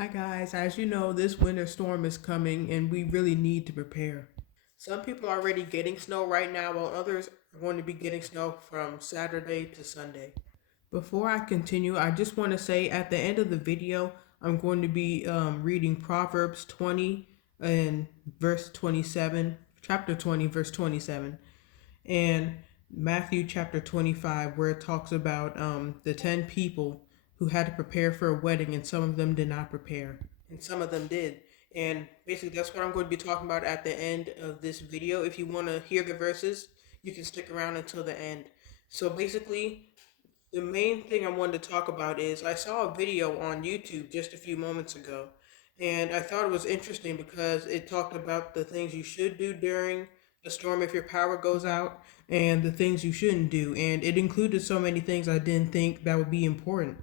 Hi guys, as you know, this winter storm is coming and we really need to prepare. Some people are already getting snow right now, while others are going to be getting snow from Saturday to Sunday. Before I continue, I just want to say at the end of the video, I'm going to be reading Proverbs 20 and verse 27, chapter 20, verse 27, and Matthew chapter 25, where it talks about the 10 people who had to prepare for a wedding, and some of them did not prepare, and some of them did. And basically, that's what I'm going to be talking about at the end of this video. If you want to hear the verses, you can stick around until the end. So basically, the main thing I wanted to talk about is I saw a video on YouTube just a few moments ago, and I thought it was interesting because it talked about the things you should do during a storm if your power goes out and the things you shouldn't do, and it included so many things I didn't think that would be important.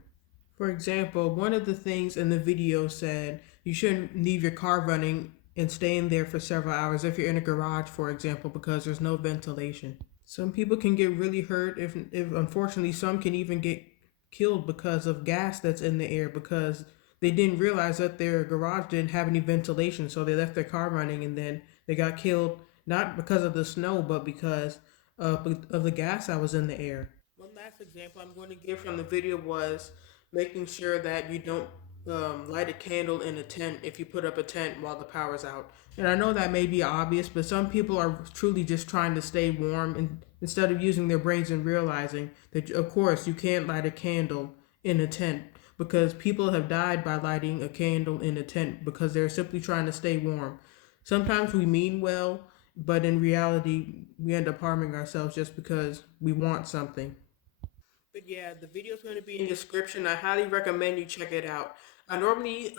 For example, one of the things in the video said you shouldn't leave your car running and stay in there for several hours if you're in a garage, for example, because there's no ventilation. Some people can get really hurt if unfortunately some can even get killed because of gas that's in the air because they didn't realize that their garage didn't have any ventilation, so they left their car running and then they got killed not because of the snow but because of the gas that was in the air. One last example I'm going to give from the video was making sure that you don't light a candle in a tent if you put up a tent while the power's out. And I know that may be obvious, but some people are truly just trying to stay warm and instead of using their brains and realizing that, of course, you can't light a candle in a tent because people have died by lighting a candle in a tent because they're simply trying to stay warm. Sometimes we mean well, but in reality, we end up harming ourselves just because we want something. But yeah, the video is going to be in the description. I highly recommend you check it out. I normally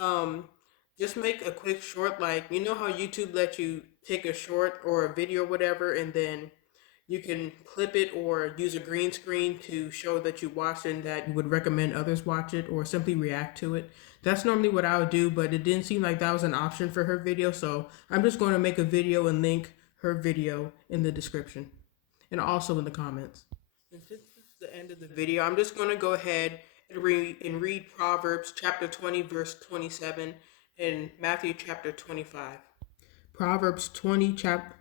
just make a quick short, like you know how YouTube lets you take a short or a video or whatever, and then you can clip it or use a green screen to show that you watched it and that you would recommend others watch it or simply react to it. That's normally what I would do, but it didn't seem like that was an option for her video, so I'm just going to make a video and link her video in the description and also in the comments. And since this is the end of the video, I'm just going to go ahead and read Proverbs chapter 20, verse 27, and Matthew chapter 25. Proverbs 20 chap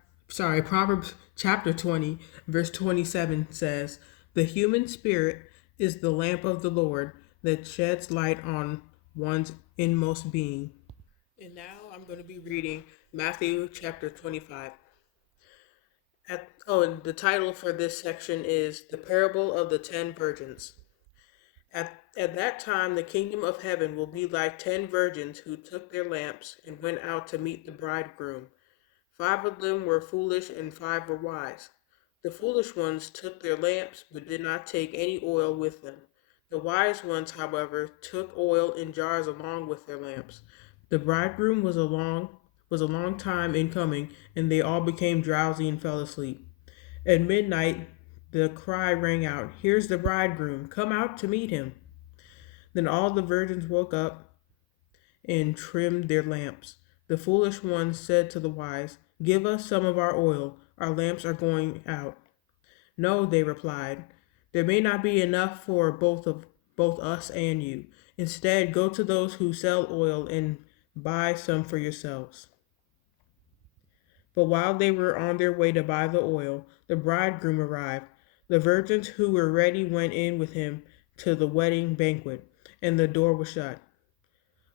Proverbs chapter 20 verse 27 says, "The human spirit is the lamp of the Lord that sheds light on one's inmost being." And now I'm going to be reading Matthew chapter 25. And the title for this section is The Parable of the 10 Virgins. At that time, the kingdom of heaven will be like 10 virgins who took their lamps and went out to meet the bridegroom. 5 of them were foolish and 5 were wise. The foolish ones took their lamps but did not take any oil with them. The wise ones, however, took oil in jars along with their lamps. The bridegroom was a long time in coming, and they all became drowsy and fell asleep. At midnight, the cry rang out, "Here's the bridegroom, come out to meet him." Then all the virgins woke up and trimmed their lamps. The foolish ones said to the wise, "Give us some of our oil, our lamps are going out." "No," they replied, "there may not be enough for both us and you. Instead, go to those who sell oil and buy some for yourselves." But while they were on their way to buy the oil, the bridegroom arrived. The virgins who were ready went in with him to the wedding banquet, and the door was shut.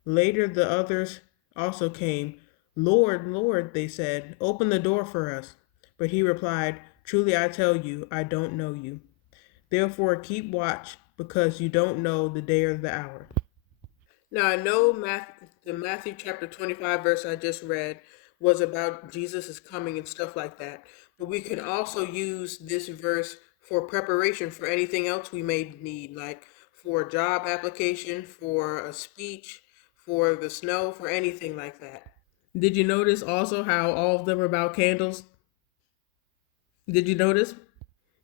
Later the others also came. "Lord, Lord," they said, "open the door for us." But he replied, "Truly I tell you, I don't know you. Therefore keep watch, because you don't know the day or the hour." Now I know the Matthew chapter 25 verse I just read was about Jesus' coming and stuff like that. But we can also use this verse for preparation for anything else we may need, like for a job application, for a speech, for the snow, for anything like that. Did you notice also how all of them are about candles? Did you notice?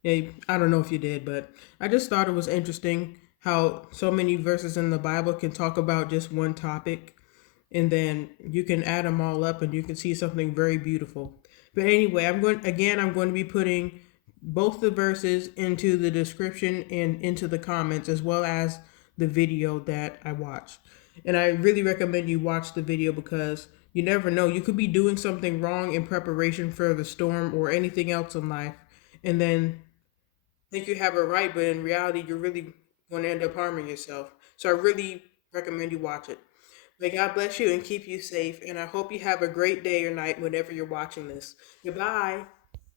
Yeah, I don't know if you did, but I just thought it was interesting how so many verses in the Bible can talk about just one topic, and then you can add them all up and you can see something very beautiful. But anyway, I'm going to be putting both the verses into the description and into the comments as well as the video that I watched. And I really recommend you watch the video because you never know. You could be doing something wrong in preparation for the storm or anything else in life, and then think you have it right, but in reality, you're really going to end up harming yourself. So I really recommend you watch it. May God bless you and keep you safe. And I hope you have a great day or night whenever you're watching this. Goodbye.